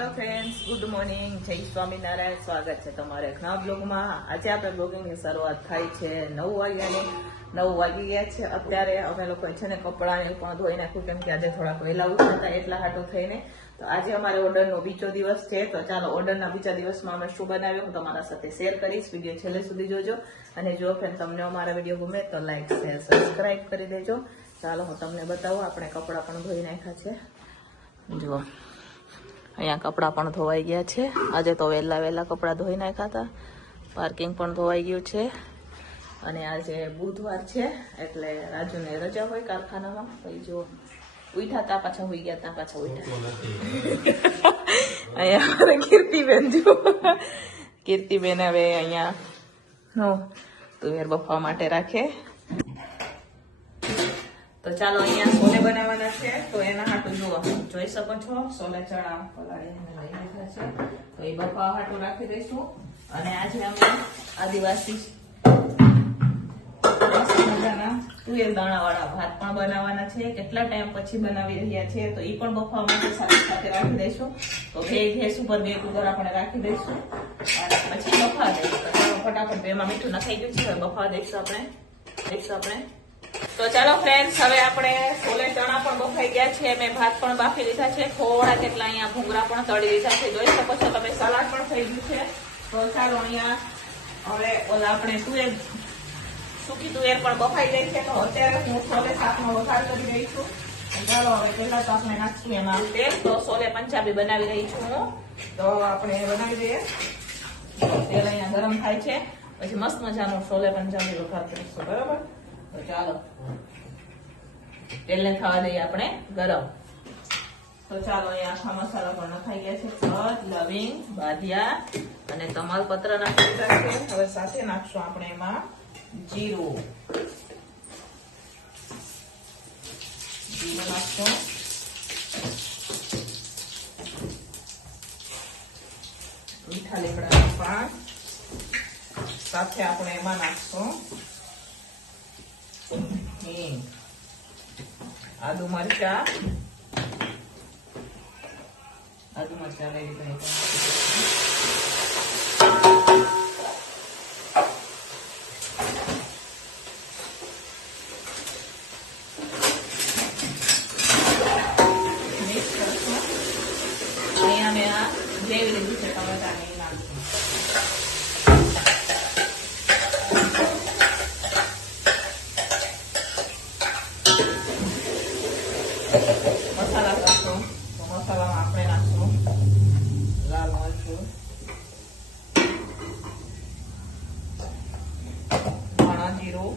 Hello friends, good morning, જય સ્વામિનારાયણ. સ્વાગત છે તમારે એક નવા બ્લોગમાં. આજે આપણે બ્લોગિંગની શરૂઆત થાય છે 9 વાગ્યાની. 9 વાગી ગયા છે અત્યારે. અમે લોકો છે ને કપડાને પણ ધોઈ નાખ્યું, કેમ કે આજે થોડાક વહેલા ઉઠ્યા હતા એટલા હાટું થઈને. તો આજે અમારે ઓર્ડરનો બીજો દિવસ છે. તો ચાલો ઓર્ડરના બીજા દિવસમાં અમે શું બનાવ્યું હું તમારા સાથે શેર કરીશ. વિડીયો છેલ્લે સુધી જોજો. અને જો ફ્રેન્ડ તમને અમારા વિડીયો ગમે તો લાઈક શેર સબસ્ક્રાઈબ કરી દેજો. ચાલો હું તમને બતાવું. આપણે કપડાં પણ ધોઈ નાખ્યા છે. જુઓ, અહીંયા કપડાં પણ ધોવાઈ ગયા છે. આજે તો વહેલા કપડાં ધોઈ નાખ્યા હતા. પાર્કિંગ પણ ધોવાઈ ગયું છે. અને આજે બુધવાર છે એટલે રાજુને રજા હોય કારખાનામાં. પછી જો ઉઠ્યા તા પાછા હોઈ ગયા, તા પાછા ઉઠ્યા. અહીંયા અમારે કીર્તિબેન જો, કીર્તિબેન હવે અહીંયા તુવેર બફવા માટે રાખે. તો ચાલો અહીંયા છોલે બનાવવાના છે. તો એના હાટું જુઓ, જોઈ શકો છો છોલે ચણા પલાળીને લઈ લીધા છે. તો એ બફાવા હાટું રાખી દઈશું. અને આજે અમે આદિવાસી મજાના તુવેર દાણા વાળા ભાત પણ બનાવવાના છે. કેટલા ટાઈમ પછી બનાવી રહ્યા છે. તો એ પણ બફાવા માટે સાથે સાથે રાખી દઈશું. તો ગેસ ઉપર 2 કુકર આપણે રાખી દઈશું અને પછી બફા દઈશું. તો ચાલો ફટાફટ 2માં મીઠું નખાઈ ગયું છે. હવે બફા દઈશું આપણે. તો ચાલો ફ્રેન્ડ્સ, હવે આપણે છોલે ચણા પણ બફાઈ ગયા છે. મેં ભાત પણ બાફી લીધા છે. થોડા કેટલા અહીંયા ભૂંગળા પણ તળી દીધા છે. જોઈ શકો છો તમે, સલાડ પણ થઈ ગયું છે. તો ચાલો અહીંયા હવે ઓલા આપણે તુવેર, સૂકી તુવેર પણ બફાઈ ગઈ છે. તો અત્યારે હું છોલે શાકનો વઘાર કરી રહી છું. ચાલો હવે પહેલા તો આપણે નાખશું એમાં તેલ. તો છોલે પંજાબી બનાવી રહી છું હું. તો આપણે બનાવી દઈએ. તેલ અહીંયા ગરમ થાય છે. પછી મસ્ત મજાનો છોલે પંજાબી વઘાર કરીશું. બરોબર? તો ચાલો તેલને થવા દઈએ આપણે ગરમ. તો ચાલો અહીંયા આખા મસાલા પણ નખાઈ ગયા છે. તજ, લવિંગ, બાદિયા અને તમાલપત્ર નાખી દીધા છે. હવે સાથે નાખશું આપણે એમાં જીરું નાખશું. મીઠા લીમડાનું પાન સાથે આપણે એમાં નાખશું હિંગ, આદુ મરચા લઈ લીધા. મિક્સ કરશું. અહીંયા મેં આ ગ્રેવી લીધી છે ટમેટાની, નાખશું. મસાલા કરશું. તો મસાલામાં આપણે નાખશું લાલ મરચું, ધાણા જીરું,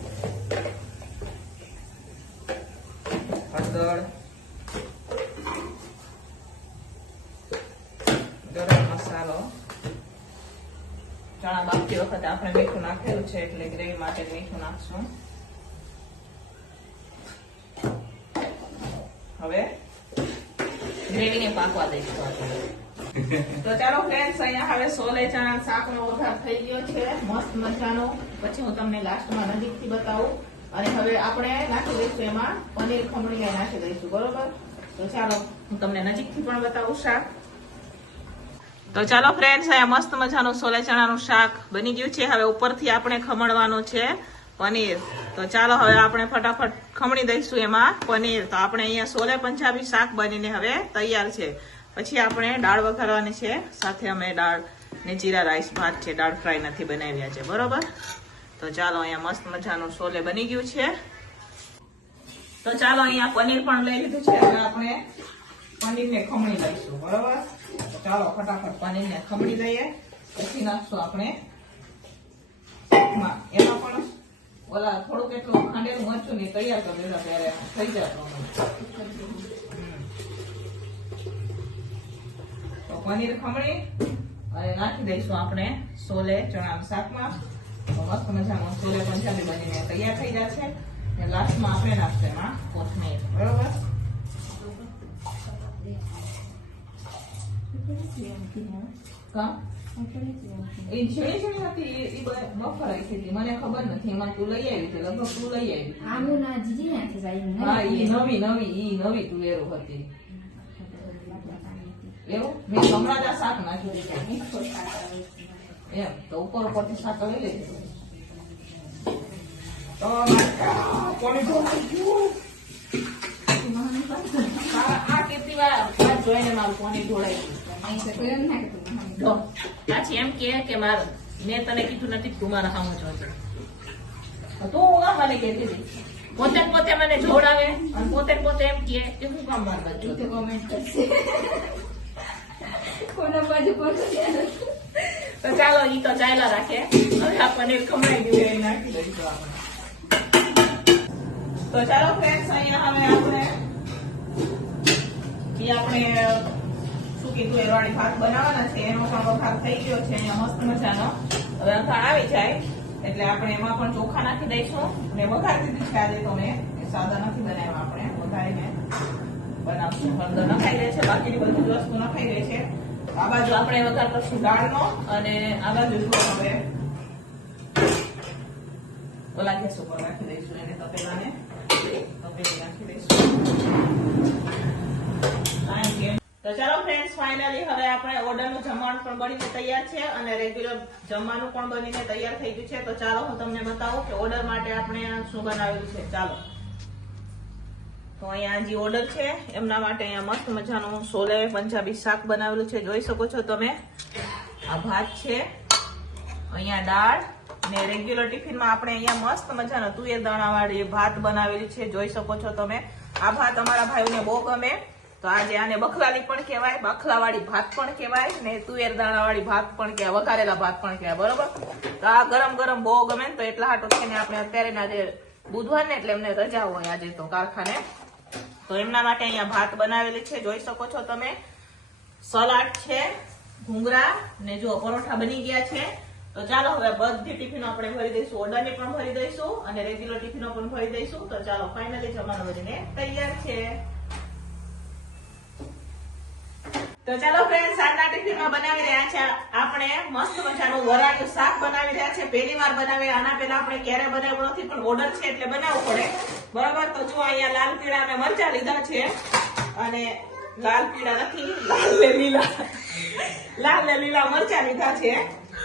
હળદર, ગરમ મસાલો. ચણા બાફતી વખતે આપણે મીઠું નાખેલું છે એટલે ગ્રેવી માટે મીઠું નાખશું. હવે ગ્રેવીને પાકવા દઈશું આપણે. તો ચાલો ફ્રેન્ડ્સ, અહીંયા હવે છોલે ચણા શાકનો વઘાર થઈ ગયો છે મસ્ત મજાનો. પછી હું તમને લાસ્ટમાં નજીકથી બતાવું. અને હવે આપણે નાખી દઈશું એમાં પનીર ખમણીયા નાખી દઈશું. બરોબર? તો ચાલો હું તમને નજીકથી પણ બતાવું શાક. તો ચાલો ફ્રેન્ડ્સ, અહીંયા મસ્ત મજાનું છોલે ચણાનું શાક બની ગયું છે. હવે ઉપરથી આપણે ખમણવાનું છે પનીર. તો ચાલો હવે આપણે ફટાફટ ખમણી દઈશું એમાં પનીર. તો આપણે અહીંયા છોલે પંજાબી શાક બનીને હવે તૈયાર છે. પછી આપણે દાળ વઘારવાની છે. સાથે અમે દાળ ને જીરા રાઈસ ભાત છે, દાળ ફ્રાય નથી બનાવ્યા છે. બરોબર? તો ચાલો અહીંયા મસ્ત મજાનું છોલે બની ગયું છે. તો ચાલો અહીંયા પનીર પણ લઈ લીધું છે. હવે આપણે પનીરને ખમણી લઈશું. બરોબર? તો ચાલો ફટાફટ પનીરને ખમણી લઈએ. પછી નાખશું આપણે એમાં પણ ઓલા થોડુંક એટલું ખાંડેલું મરચું ને તૈયાર કરી દેતા ત્યારે થઈ જાય. તો પનીર ખમણી અને નાખી દઈશું આપણે છોલે ચણાના શાકમાં. તો મસ્ત મજાનું છોલે પંજાબી બનીને તૈયાર થઈ જશે. અને લાસ્ટમાં આપણે નાખશું એમાં કોથમીર. બરોબર? એ ઝીણી ઝીણી હતી, એ બફરાઈ હતી, મને ખબર નથી. એમાં તું લઈ આવી હતી, લગભગ તું લઈ આવી. હા, એ નવી તુવેરો હતી. એવું મેં હમણાં જ આ શાક નાખ્યું છે મીઠું શાક આવે છે. એમ તો ઉપરથી શાક લઈ લેજો. તો કોની ઢોળાઈ ગયું? આ કેટલી વાર જોઈને મારું કોની ઢોળાઈ ગયું. પાછી એમ કે મારે મેં તને કીધું નથી તું મારા સામું જોજે. તું હું કામ મને કહેતી હતી પોતે પોતે મને જોડાવે અને પોતે પોતે એમ કે હું કામ મારવા જો કોમેન્ટ કરશે કોના બાજુ તો ચાલો ઈ તો ચાલ્યા રાખે. હવે આ પનીર ખમણાઈ ગયું એ નાખી દઈશું આપણે. તો ચાલો ફ્રેન્ડ્સ અહીંયા હવે આપણે શું કીધું એરવાળી ભાત બનાવવાના છે એનો પણ વઘાર થઈ ગયો છે અહીંયા મસ્ત મજાનો. હવે વઘાર આવી જાય એટલે આપણે એમાં પણ ચોખા નાખી દઈશું અને વઘાર દીધી છે આજે તો મેં સાદા નથી બનાવ્યા આપણે વઘારીને બનાવશું. હળદર નખાઈ ગઈ છે બાકીની બધી વસ્તુ નખાઈ ગઈ છે. આ બાજુ આપણે વઘાર કરશું દાળનો અને આ બાજુ હવે ઓલા ગેસ ઉપર રાખી દઈશું એને તપેલાને તપેલી નાખી દઈશું. તો ચાલો ફ્રેન્ડ્સ ફાઇનલી હવે આપણે ઓર્ડરનું જમવાનું પણ બનીને તૈયાર છે અને રેગ્યુલર જમવાનું પણ બનીને તૈયાર થઈ ગયું છે. તો ચાલો હું તમને બતાવું કે ઓર્ડર માટે આપણે શું બનાવેલું છે. ચાલો તો અહીંયા જે ઓર્ડર છે એમના માટે અહીંયા મસ્ત મજાનું છોલે પંજાબી શાક બનાવેલું છે. જોઈ શકો છો તમે. આ ભાત છે, અહીંયા દાળ ને રેગ્યુલર ટિફિનમાં આપણે અહીંયા મસ્ત મજાનો તુવેર દાણા વાળી ભાત બનાવેલી છે. જોઈ શકો છો તમે. આ ભાત અમારા ભાઈઓને બહુ ગમે. તો આજે આને બખલાલી પણ કહેવાય, બખલાવાળી ભાત પણ કહેવાય ને તુવેર દાણાવાળી ભાત પણ કહેવાય, વઘારેલા ભાત પણ કહેવાય. બરોબર. તો આ ગરમ ગરમ બહુ ગમે ને તો એટલા હાટો થઈને આપણે અત્યારે આજે બુધવાર ને એટલે એમને રજા હોય આજે તો કારખાને. તો એમના માટે અહીંયા ભાત બનાવેલી છે. જોઈ શકો છો તમે. સલાડ છે, ઘૂંગરા ને જો પરોઠા બની ગયા છે. તો ચાલો હવે બધી ટિફિનો આપણે ભરી દઈશું. ઓર્ડરની પણ ભરી દઈશું અને રેગ્યુલર ટિફિનો પણ ભરી દઈશું. તો ચાલો ફાઇનલી જમવાનું બનીને તૈયાર છે. તો ચાલો ફ્રેન્ડ્સ આજના ટિફિનમાં બનાવી રહ્યા છે આપણે મસ્ત મજાનું વરાળિયું શાક બનાવી રહ્યા છે. પહેલી વાર બનાવે. આના પહેલા આપણે ક્યારે બનાવ્યું નથી પણ ઓર્ડર છે એટલે બનાવવું પડે. બરાબર. તો જો અહીંયા લાલ પીળા અમે મરચા લીધા છે અને લાલ પીળા નથી લાલ ને લીલા મરચા લીધા છે.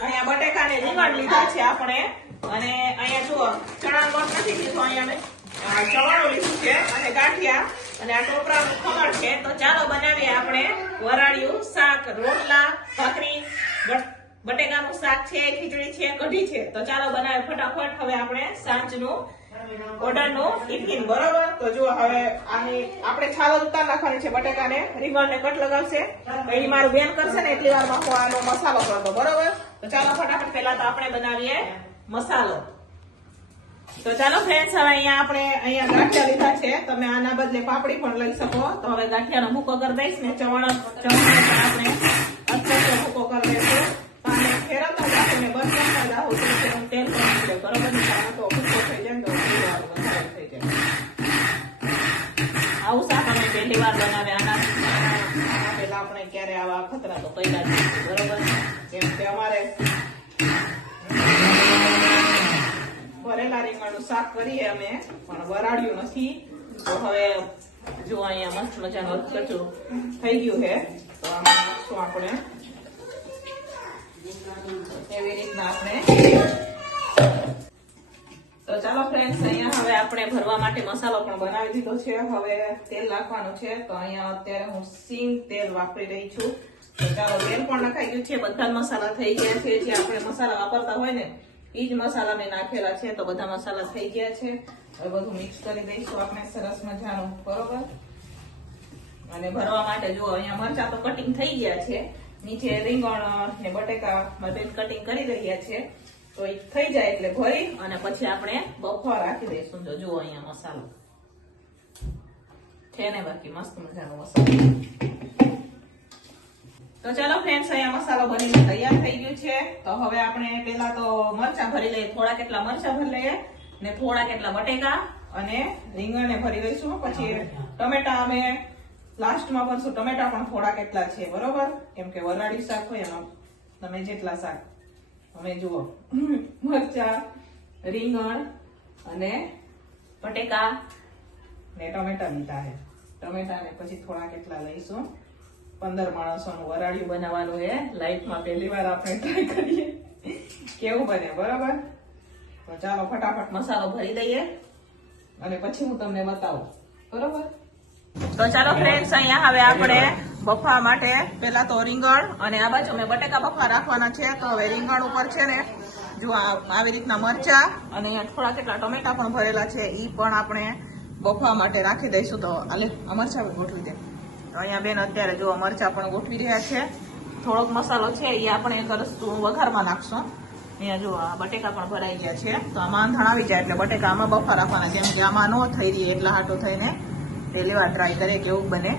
અહીંયા બટેકા ને રીંગણ લીધા છે આપણે અને અહીંયા જુઓ ચણા લોટ નથી લીધો. અહીંયા અમે ચવાણું લીધું છે અને ગાંઠિયા અને આ ટોપરાનું ખમણ છે. તો ચાલો બનાવીએ આપણે વરાળિયું શાક. રોટલા, ભાખરી, બટેકાનું શાક છે, ખીચડી છે, કઢી છે. તો ચાલો બનાવીએ ફટાફટ હવે આપણે સાંજનું ઓર્ડરનું ટિફિન. બરોબર. તો જો હવે આની આપણે છાલ ઉતાર નાખવાની છે. બટેકાને રીંગણને કટ લગાવશે એ મારું બેન કરશે ને એટલી વારમાં હું આનો મસાલો કરતો. બરોબર. તો ચાલો ફટાફટ પહેલા તો આપણે બનાવીએ મસાલો. તો ચાલો ફ્રેન્ડ્સ હવે અહીંયા ગાંઠિયા લીધા છે. તમે આના બદલે પાપડી પણ લઈ શકો. તો હવે ગાંઠિયાનો ભૂકો કરી દઈશ ને ચવાણો આપણે અત્યારે ભૂકો કરી દઈશું. અને ફેરવતા જાઓ ને બંધ કરતા જાઓ તેલ પણ નીકળે. બરોબર. તો ભૂકો થઈ જાય તો વધારે થઈ જાય. આવું શાક અમે પહેલી વાર બનાવે. આના પેલા આપણે ક્યારે આવા ખતરા તો કર્યા છે. બરોબર. કેમ કે અમારે ભરેલા રીંગણનું શાક કરીએ અમે પણ વરાળ્યું નથી. તો હવે જો અહીંયા મસ્ત મજાનું કચું થઈ ગયું છે. તો આમાં નાખશું આપણે એવી રીતના આપણે. તો ચાલો ફ્રેન્ડ્સ અહીંયા હવે આપણે ભરવા માટે મસાલો પણ બનાવી દીધો છે. હવે તેલ નાખવાનું છે. તો અહીંયા અત્યારે હું સિંગ તેલ વાપરી રહી છું. તો ચાલો તેલ પણ નખાઈ ગયું છે. બધા મસાલા થઈ ગયા છે. જે આપણે મસાલા વાપરતા હોય ને ઈ જ મસાલા મેં નાખેલા છે. તો બધા મસાલા થઈ ગયા છે. હવે બધું મિક્સ કરી દઈશું આપણે સરસ મજાનું. બરોબર. અને ભરવા માટે જો અહીંયા મરચા તો કટિંગ થઈ ગયા છે. નીચે રીંગણ ને બટેકા બધું કટિંગ કરી રહ્યા છે. તો એ થઈ જાય એટલે ભરી અને પછી આપણે બફાવા રાખી દઈશું. તો જુઓ અહીંયા મસાલો છે ને બાકી મસ્ત મજાનો મસાલો. તો ચાલો ફ્રેન્ડ્સ અહીંયા મસાલો બનીને તૈયાર થઈ ગયું છે. તો હવે આપણે પેલા તો મરચા ભરી લઈએ. થોડા કેટલા મરચા ભરી લઈએ ને થોડા કેટલા બટેકા અને રીંગણને ભરી લઈશું. પછી ટમેટા અમે લાસ્ટમાં ભરશું. ટમેટા પણ થોડા કેટલા છે. બરોબર. કેમ કે વરાળી શાક હોય એમાં તમે જેટલા શાક અમે જુઓ મરચા, રીંગણ અને બટેકા ને ટમેટા લીધા છે. ટમેટા ને પછી થોડા કેટલા લઈશું 15 માણસોનું વરાળિયું બનાવવાનું છે. લાઈફમાં પહેલી વાર આપણે ટ્રાય કરીએ કેવું બને. બરાબર, તો ચાલો ફટાફટ મસાલો ભરી દઈએ અને પછી હું તમને બતાવું. બરોબર, તો ચાલો ફ્રેન્ડ્સ, અહીંયા હવે આપણે બફા માટે પેલા તો રીંગણ અને આ બાજુ મેં બટેકા બફા રાખવાના છે. તો હવે રીંગણ ઉપર છે ને જો આવી રીતના મરચા અને અહીંયા થોડા કેટલા ટમેટા પણ ભરેલા છે, ઈ પણ આપણે બફવા માટે રાખી દઈશું. તો આલે આ મરચા ગોઠવી દે. તો અહીંયા બેન અત્યારે જો મરચા પણ ગોઠવી રહ્યા છે. થોડોક મસાલો છે એ આપણે કરશું વઘારમાં નાખશું. અહીંયા જો આ બટેકા પણ ભરાઈ ગયા છે. તો આમાં આંધણ આવી જાય એટલે બટેકા આમાં બફા રાખવાના, કેમ કે આમાં ન થઈ રહી એટલા હાટો થઈને પહેલી વાર ટ્રાય કરીએ કેવું બને.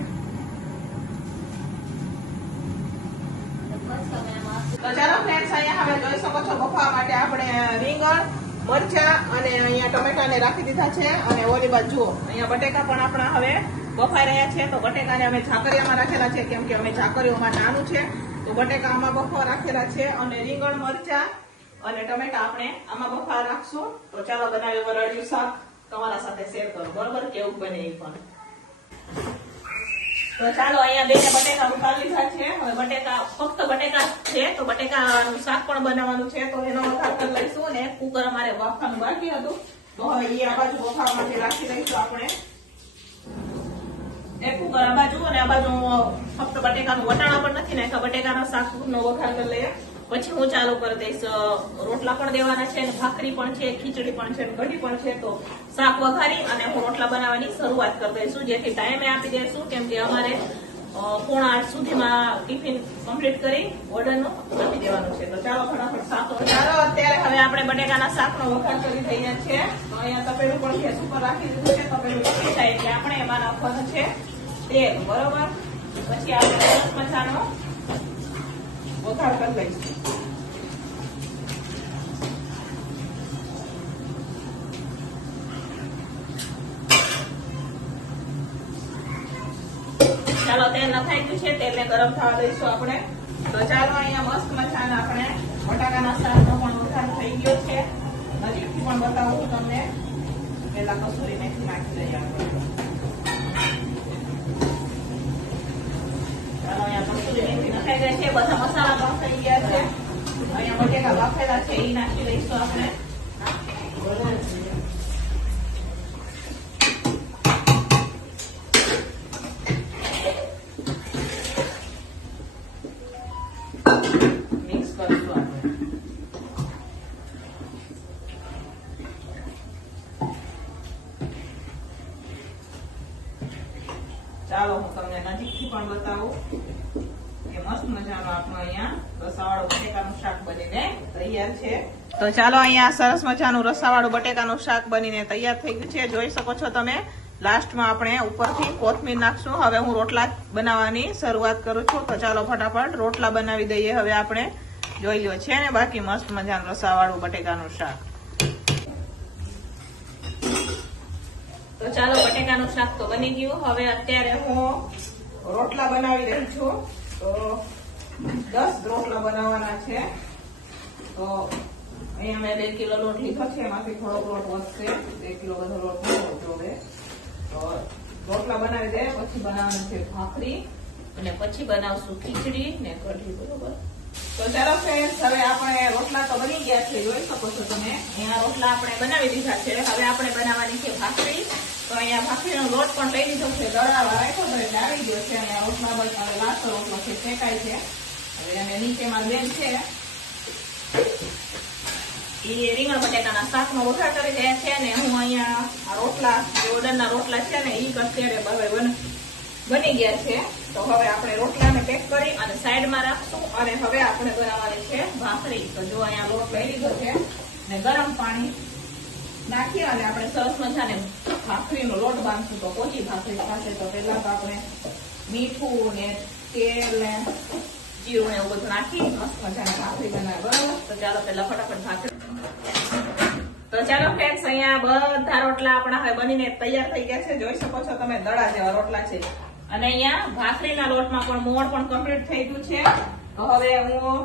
તો ચાલો ફ્રેન્ડ્સ, અહીંયા હવે જોઈ શકો છો બફવા માટે આપણે રીંગણ, મરચા અને અહીંયા ટમેટાને રાખી દીધા છે. અને ઓલી બાજુ જુઓ અહીંયા બટેકા પણ આપણા હવે બફાઈ રહ્યા છે. તો બટેકાને અમે ઝાકરિયામાં રાખેલા છે, કેમ કે અમે ઝાકરિયામાં નાનું છે તો બટેકા આમાં બફવા રાખેલા છે. અને રીંગણ, મરચા અને ટમેટા આપણે આમાં બફા રાખશું. તો ચાલો બનાવીએ વરાળિયું શાક, તમારા સાથે શેર કરું. બરોબર, કેવું બને એ પણ. તો ચાલો અહીંયા બેને બટેકા ઉતારી લીધા છે. હવે બટેકા ફક્ત બટેકા છે તો બટેકાનું શાક પણ બનાવવાનું છે. તો એનો વઘાર કરી લઈશું. ને કુકર અમારે બફાનું બાકી હતું તો હવે એ આ બાજુ બફાવા માટે રાખી દઈશું આપણે. એક કુકર આ બાજુ અને આ બાજુ ફક્ત બટેકાનું વટાણા પણ નથી નાખ્યા. બટેકાના શાકનો વઘાર કરી લઈએ પછી હું ચાલુ કરી દઈશ. રોટલા પણ દેવાના છે, ભાખરી પણ છે, ખીચડી પણ છે, કઢી પણ છે. તો શાક વઘારી અને હું રોટલા બનાવવાની શરૂઆત કરી દઈશું, જેથી ટાઈમે આપી દઈશું, કેમ કે અમારે 7:45 સુધીમાં ટિફિન કમ્પ્લીટ કરી ઓર્ડરનું આપી દેવાનું છે. તો ચાલો ફટાફટ શાક. ચાલો અત્યારે હવે આપણે બટેકાના શાકનો વઘાર કરી રહ્યા છે. તો અહીંયા તપેલું પણ ગેસ ઉપર રાખી દીધું છે. તપેલું ગરમ થાય એટલે આપણે એમાં નાખવાનું છે તેલ. બરોબર, પછી આપણે સરસ મજાનો વઘાર કરી લઈશું. ચાલો તેલ નખાઈ ગયું છે, તેલને ગરમ થવા દઈશું આપણે. તો ચાલો અહીંયા મસ્ત મજાના આપણે બટાકાના શાકનો પણ વઘાર થઈ ગયો છે. નજીકથી પણ બતાવું છું તમને. પેલા કસૂરી મેથી નાખી દઈએ આપણે. ચાલો અહીંયા કસૂરી મેથી નખાઈ ગઈ છે. બધા મસાલા પણ થઈ ગયા છે. અહીંયા બટેકા બાફેલા છે એ નાખી દઈશું આપણે. ચાલો હું તમને નજીકથી પણ બતાવું કે મસ્ત મજાનો આપણો અહીંયા રસાવાળું બટેકાનું શાક બનીને તૈયાર છે. તો ચાલો અહીંયા સરસ મજાનું રસાવાળું બટેકાનું શાક બનીને તૈયાર થઈ ગયું છે. જોઈ શકો છો તમે. લાસ્ટમાં આપણે ઉપરથી કોથમીર નાખશું. હવે હું રોટલા બનાવવાની શરૂઆત કરું છું. તો ચાલો ફટાફટ રોટલા બનાવી દઈએ. હવે આપણે જોઈ લ્યો છે ને બાકી મસ્ત મજાનું રસાવાળું બટેકાનું શાક. તો ચાલો બટેકાનું શાક તો બની ગયું. હવે અત્યારે હું રોટલા બનાવી રહી છું. તો 10 રોટલા બનાવવાના છે. તો અહીંયા મેં 2 કિલો લોટ લીધો છે. એમાંથી થોડોક લોટ વધશે. 2 કિલો બધો લોટ લીધો જોવે. તો રોટલા બનાવી દે, પછી બનાવવાનું છે ભાખરી અને પછી બનાવશું ખીચડી ને કઢી. બરોબર, તો ચાલો ફ્રેન્ડ્સ, હવે આપણે રોટલા તો બની ગયા છે, જોઈ શકો છો તમે. અહીંયા રોટલા આપણે બનાવી દીધા છે. હવે આપણે બનાવવાની છે ભાખરી. તો અહીંયા ભાખરીનો લોટ પણ લઈ લીધો છે, દળાવા રાખ્યો તો એટલે આવી ગયો છે. અહીંયા રોટલા બસ લાસ્ટ રોટલો છે, શેકાય છે. હવે અને નીચેમાં બેન છે એ રીંગણ બટેકાના શાકનો વઘાર કરી રહ્યા છે. અને હું અહીંયા આ રોટલા જે ઓર્ડરના રોટલા છે ને એ અત્યારે બની ગયા છે. તો હવે આપણે રોટલાને પેક કરી અને સાઈડમાં રાખશું. અને હવે આપણે બનાવવાની છે ભાખરી. તો જો અહીંયા લોટ લઈ લીધો છે ને ગરમ પાણી નાખી અને આપણે સરસ મજાને ભાખરીનો લોટ બાંધશું. તો પોચી ભાખરી થશે. તો પહેલા તો આપણે મીઠું ને તેલ ને જીરું ને એવું બધું નાખી મસ્ત મજાની ભાખરી બનાવે. બરોબર, તો ચાલો પહેલા ફટાફટ ભાખરી. તો ચાલો ફ્રેન્ડ્સ, અહીંયા બધા રોટલા આપણા હવે બનીને તૈયાર થઈ ગયા છે. જોઈ શકો છો તમે, દડા જેવા રોટલા છે. અને અહીંયા ભાખરીના લોટમાં પણ મોણ પણ કમ્પ્લીટ થઈ ગયું છે. તો હવે હું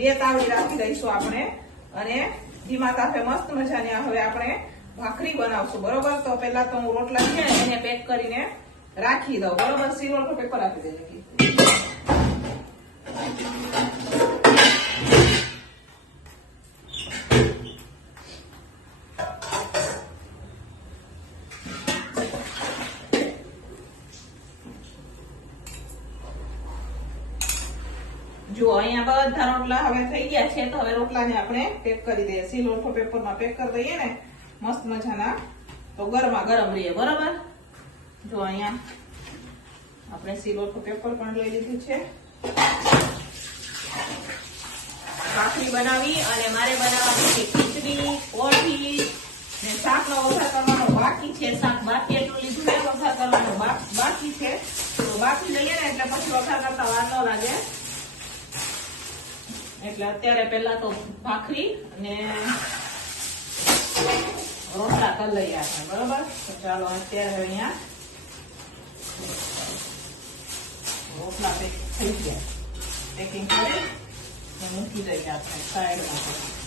2 તાવડી રાખી દઈશું આપણે અને ધીમા તાપે મસ્ત મજાની હવે આપણે ભાખરી બનાવશું. બરોબર, તો પહેલા તો હું રોટલા છે એને પેક કરીને રાખી દઉં. બરોબર, સિલ્વર પેપર આપી દેજો. જો અહીંયા બધા રોટલા હવે થઈ ગયા છે તો હવે રોટલાને આપણે પેક કરી દઈએ. સિલોફો પેપરમાં પેક કરી દઈએ ને મસ્ત મજાના તો ગરમા ગરમ રહીએ. બરાબર. જો અહીંયા આપણે સિલોફો પેપર પણ લઈ લીધું છે. ભાખરી બનાવી અને મારે બનાવવાની છે ખીચડી, કોઠી ને શાકનો વઘાર કરવાનો બાકી છે. શાક બાકી એટલું લીધું ને વઘાર કરવાનો બાકી છે. તો બાકી લઈએ ને એટલે પછી વઘાર કરતા વાર ન લાગે. એટલે અત્યારે પહેલા તો ભાખરી અને રોટલા કરી લઈએ આપણે. બરોબર. તો ચાલો અત્યારે અહીંયા રોટલા પેક થઈ ગયા. પેકિંગ કરી મૂકી દઈએ આપણે સાઈડમાં.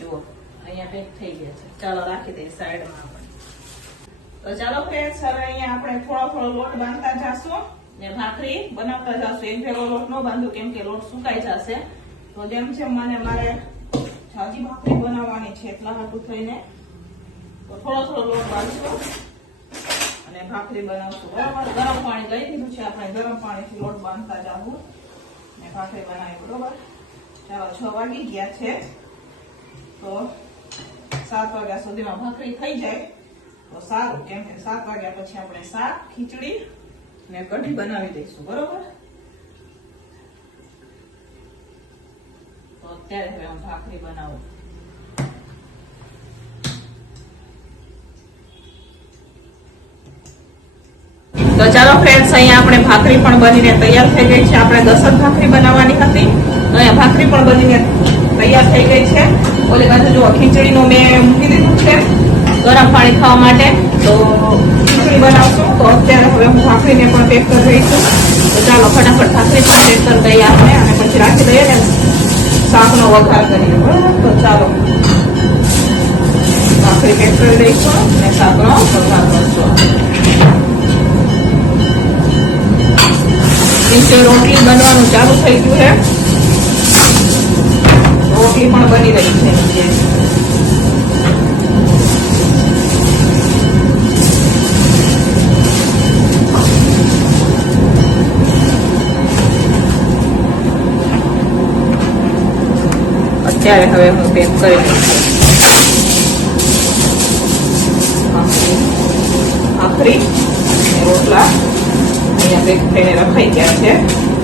જુઓ અહીંયા પેક થઈ ગયા છે. ચાલો રાખી દઈએ સાઈડમાં આપણે. તો ચાલો ફ્રેન્ડ્સ હવે અહીંયા આપણે થોડો લોટ બાંધતા જાશું ને ભાખરી બનાવતા જાશું. એક ભેગો લોટ ન બાંધું કેમ કે લોટ સુકાઈ જશે. તો જેમ છે મારે જાજી ભાખરી બનાવવાની છે એટલા હાટું થઈને તો થોડો લોટ બાંધશું અને ભાખરી બનાવશું. બરાબર. ગરમ પાણી લઈ દીધું છે આપણે. ગરમ પાણીથી લોટ બાંધતા જાવું ને ભાખરી બનાવી. બરોબર. ચાલો 6 વાગી ગયા છે તો 7 વાગ્યા સુધીમાં ભાખરી થઈ જાય તો સારું. કેમ કે 7 વાગ્યા પછી આપણે શાક, ખીચડી ને કઢી બનાવી દઈશું. બરોબર. તો અત્યારે હવે હું ભાખરી બનાવું. તો ચાલો ફ્રેન્ડ્સ અહીંયા આપણે ભાખરી પણ બનીને તૈયાર થઈ ગઈ છે. આપણે 10 જ ભાખરી બનાવવાની હતી. અહીંયા ભાખરી પણ બનીને તૈયાર થઈ ગઈ છે. ઓલી બાજુ જો ખીચડીનું મેં મૂકી દીધું છે ગરમ પાણી ખાવા માટે. તો ખીચડી બનાવશું. તો અત્યારે હવે હું ભાખરીને પણ પેક કરી દઈશું. તો ચાલો ફટાફટ ભાખરી પણ પેક કરી દઈએ આપણે અને પછી રાખી દઈએ ને શાકનો વઘાર કરીએ. બરાબર. તો ચાલો ભાખરી પેક કરી દઈશું અને શાકનો વઘાર કરશું. નીચે રોટલી બનવાનું ચાલુ થઈ ગયું છે. રોટલી પણ બની રહી છે નીચે. અત્યારે હવે હું પેક કરી દઉં છું. ભાખરી રોટલા અહીંયા પેક થઈને રખાઈ ગયા છે.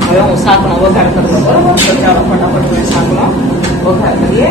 હવે હું શાકનો વઘાર કરી દઉં. બરોબર. તો ચાલો ફટાફટ શાકનો વઘાર કરીએ.